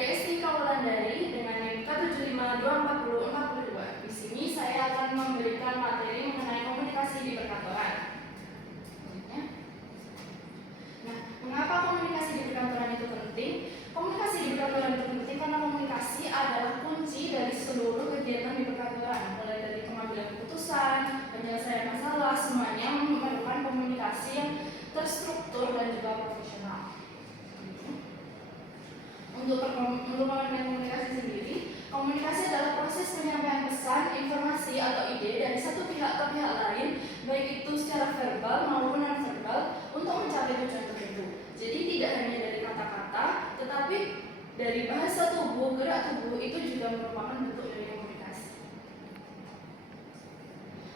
Dari STK Wulandari dengan NIM K752442. Di sini saya akan memberikan materi mengenai komunikasi di perkantoran. Nah, mengapa komunikasi di perkantoran itu penting? Komunikasi di perkantoran itu penting karena komunikasi adalah kunci dari seluruh kegiatan di perkantoran, mulai dari pengambilan keputusan, penyelesaian masalah, semuanya memerlukan komunikasi yang terstruktur dan juga profesional. Untuk mengenai komunikasi sendiri, komunikasi adalah proses penyampaian pesan, informasi atau ide dari satu pihak ke pihak lain, baik itu secara verbal maupun non-verbal, untuk mencapai tujuan tertentu. Jadi tidak hanya dari kata-kata, tetapi dari bahasa tubuh, gerak tubuh itu juga merupakan bentuk dari komunikasi.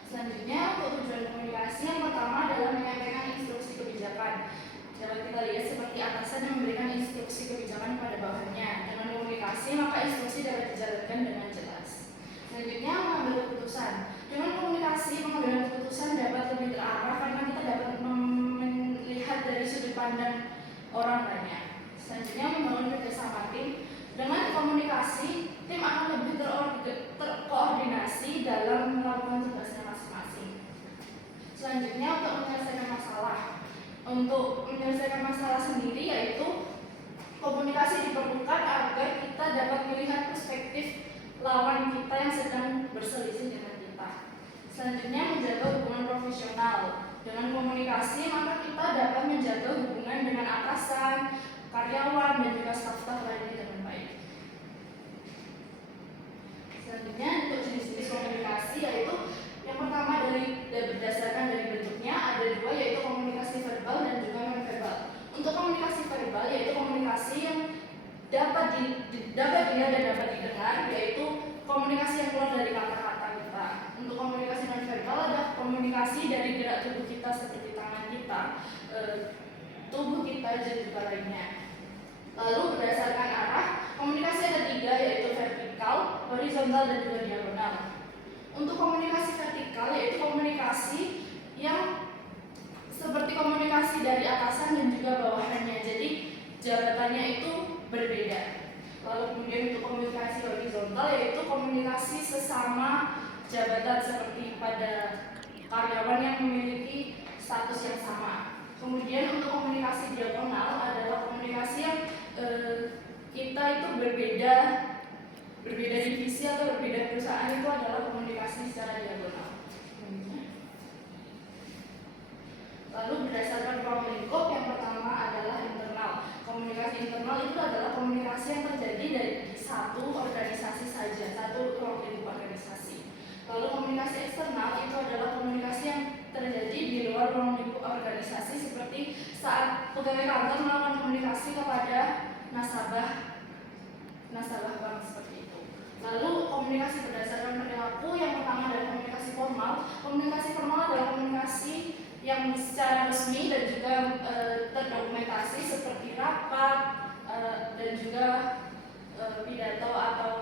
Selanjutnya, untuk tujuan komunikasi yang pertama adalah menyampaikan instruksi kebijakan. Dapat kita lihat seperti atasan yang memberikan instruksi kebijakan pada bawahannya. Dengan komunikasi, maka instruksi dapat dijalankan dengan jelas. Selanjutnya, mengambil keputusan. Dengan komunikasi, pengambilan keputusan dapat lebih terarah karena kita dapat melihat dari sudut pandang orang banyak. Selanjutnya, membangun kerjasama tim. Dengan komunikasi, tim akan lebih terkoordinasi dalam melakukan tugasnya masing-masing. Selanjutnya, untuk menyelesaikan masalah. Untuk menyelesaikan masalah sendiri, yaitu komunikasi diperlukan agar kita dapat melihat perspektif lawan kita yang sedang berselisih dengan kita. Selanjutnya, menjaga hubungan profesional. Dengan komunikasi, maka kita dapat menjaga hubungan dengan atasan, karyawan, dan juga staf-staf lainnya dengan baik. Selanjutnya, untuk jenis-jenis komunikasi, yaitu yang pertama berdasarkan dari bentuknya, ada dua, yaitu komunikasi verbal dan juga non-verbal. Untuk komunikasi verbal, yaitu komunikasi yang dapat dilihat dan dapat didengar, yaitu komunikasi yang keluar dari kata-kata kita. Untuk komunikasi non-verbal adalah komunikasi dari gerak tubuh kita seperti tangan kita, tubuh kita, dan juga lainnya. Lalu berdasarkan arah, komunikasi ada tiga, yaitu vertikal, horizontal, dan juga diagonal. Untuk komunikasi vertikal, yaitu komunikasi yang seperti komunikasi dari atasan dan juga bawahannya, jadi jabatannya itu berbeda. Lalu kemudian untuk komunikasi horizontal, yaitu komunikasi sesama jabatan seperti pada karyawan yang memiliki status yang sama. Kemudian untuk komunikasi diagonal adalah komunikasi yang kita itu berbeda divisi atau berbeda perusahaan, itu adalah komunikasi secara diagonal. Lalu berdasarkan ruang lingkup, yang pertama adalah internal. Komunikasi internal itu adalah komunikasi yang terjadi dari satu organisasi saja, satu ruang lingkup organisasi. Lalu komunikasi eksternal itu adalah komunikasi yang terjadi di luar ruang lingkup organisasi, seperti saat pegawai kantor melakukan komunikasi kepada nasabah bank seperti itu. Lalu komunikasi berdasarkan perilaku, yang pertama adalah komunikasi formal. Komunikasi formal adalah komunikasi yang secara resmi dan juga terdokumentasi seperti rapat dan juga pidato atau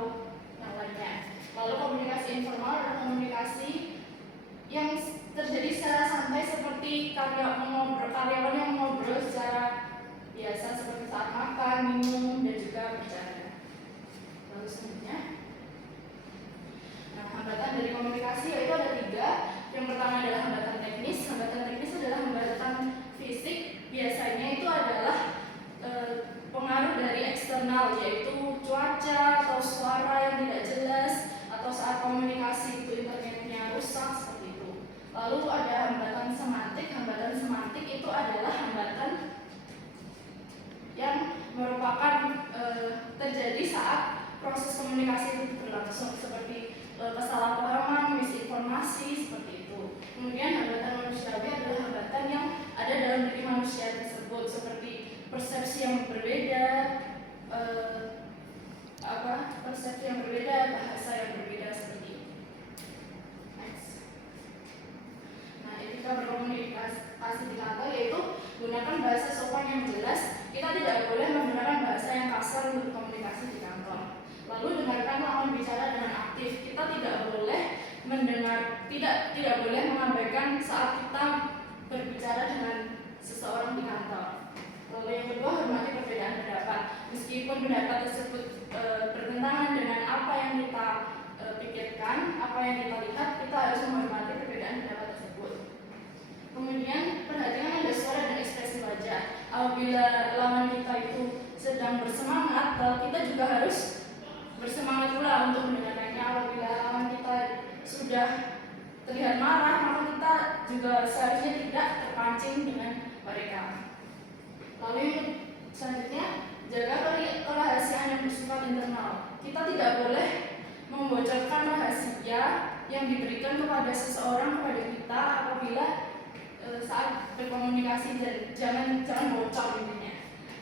yang lainnya. Lalu komunikasi informal adalah komunikasi yang terjadi secara santai seperti karyawan yang mengobrol secara biasa seperti saat makan, minum, dan juga bercanda. Lalu selanjutnya, hambatan dari komunikasi yaitu ada tiga. Yang pertama adalah hambatan teknis. Hambatan teknis adalah hambatan fisik. Biasanya itu adalah pengaruh dari eksternal, yaitu cuaca atau suara yang tidak jelas, atau saat komunikasi itu internetnya rusak seperti itu. Lalu ada hambatan semantik. Hambatan semantik itu adalah hambatan yang merupakan terjadi saat proses komunikasi itu berlangsung, seperti kesalahpahaman, misinformasi, seperti itu. Kemudian hambatan manusiawi adalah hambatan yang ada dalam diri manusia tersebut, seperti persepsi yang berbeda, bahasa yang berbeda seperti itu. Next. Nah, etika berkomunikasi di kantor yaitu gunakan bahasa sopan yang jelas. Kita tidak boleh menggunakan bahasa yang kasar untuk komunikasi di kantor. Lalu dengarkan lawan bicara dengan aktif. Kita tidak boleh mengabaikan saat kita berbicara dengan seseorang di kantor. Lalu yang kedua, hormati perbedaan pendapat. Meskipun pendapat tersebut apa yang kita lihat, kita harus menghormati perbedaan pendapat tersebut. Kemudian perhatikan ada suara dan ekspresi wajah. Apabila lawan kita itu sedang bersemangat, kita juga harus bersemangat pula untuk mendengarkannya. Apabila lawan kita sudah terlihat marah, maka kita juga seharusnya tidak terpancing dengan mereka. Lalu selanjutnya, jaga kerahasiaan yang bersifat internal. Kita tidak boleh membocorkan rahasia yang diberikan kepada seseorang kepada kita apabila saat berkomunikasi, jangan bocor intinya.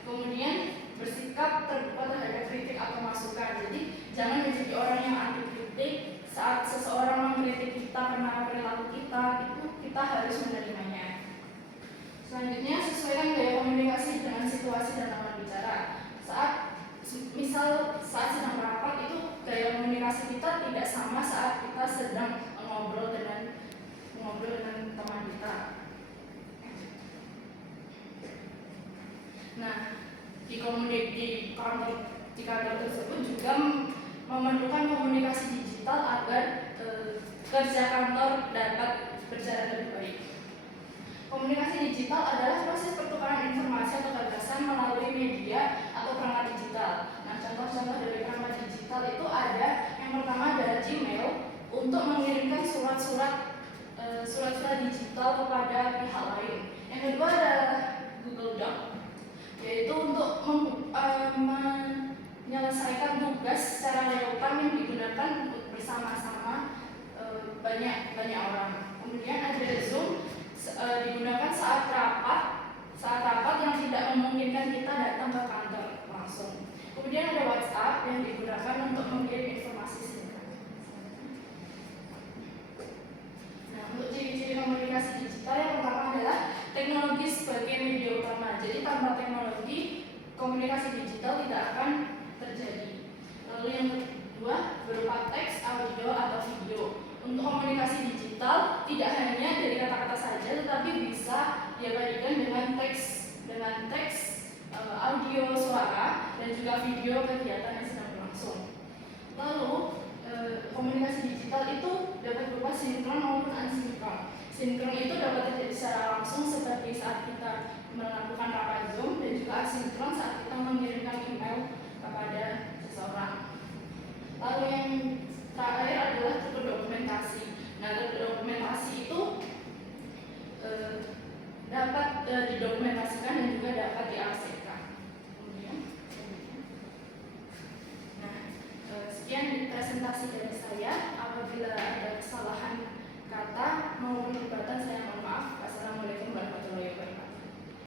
Kemudian bersikap terbuka terhadap kritik atau masukan. Jadi jangan menjadi orang yang anti kritik. Saat seseorang mengkritik kita karena perilaku kita, itu kita harus menerimanya. Selanjutnya, sesuaikan gaya komunikasi dengan situasi dan lawan bicara. Misal saat sedang rapat, itu gaya komunikasi kita tidak sama saat kita sedang mengobrol dengan teman kita. Nah, di kantor tersebut juga memerlukan komunikasi digital agar kerja kantor dapat berjalan lebih baik. Komunikasi digital adalah proses pertukaran informasi atau gagasan melalui media atau perangkat digital. Nah, contoh-contoh dari perangkat digital itu ada, yang pertama adalah Gmail untuk mengirimkan surat-surat digital kepada pihak lain. Yang kedua adalah Google Doc, yaitu untuk menyelesaikan tugas secara real time yang digunakan bersama-sama banyak orang. Kemudian ada Zoom, digunakan saat rapat yang tidak memungkinkan kita datang ke kantor langsung. Kemudian ada WhatsApp yang digunakan untuk mengirim informasi singkat. Nah, untuk ciri-ciri komunikasi digital yang pertama adalah teknologi sebagai media utama. Jadi tanpa teknologi, komunikasi digital tidak akan terjadi. Lalu yang kedua berupa teks, audio atau video. Untuk komunikasi digital tidak hanya dari kata-kata saja, tetapi bisa diabadikan dengan teks, audio, suara, dan juga video kegiatan yang sedang berlangsung. Lalu komunikasi digital itu dapat berupa sinkron maupun asinkron. Sinkron itu dapat terjadi secara langsung seperti saat kita melakukan rapat Zoom, dan juga asinkron saat kita mengirimkan email kepada seseorang. Lalu yang terakhir adalah terdokumentasi. Nah, terdokumentasi itu dapat didokumentasikan dan juga dapat diarsipkan. Sekian presentasi dari saya. Apabila ada kesalahan kata,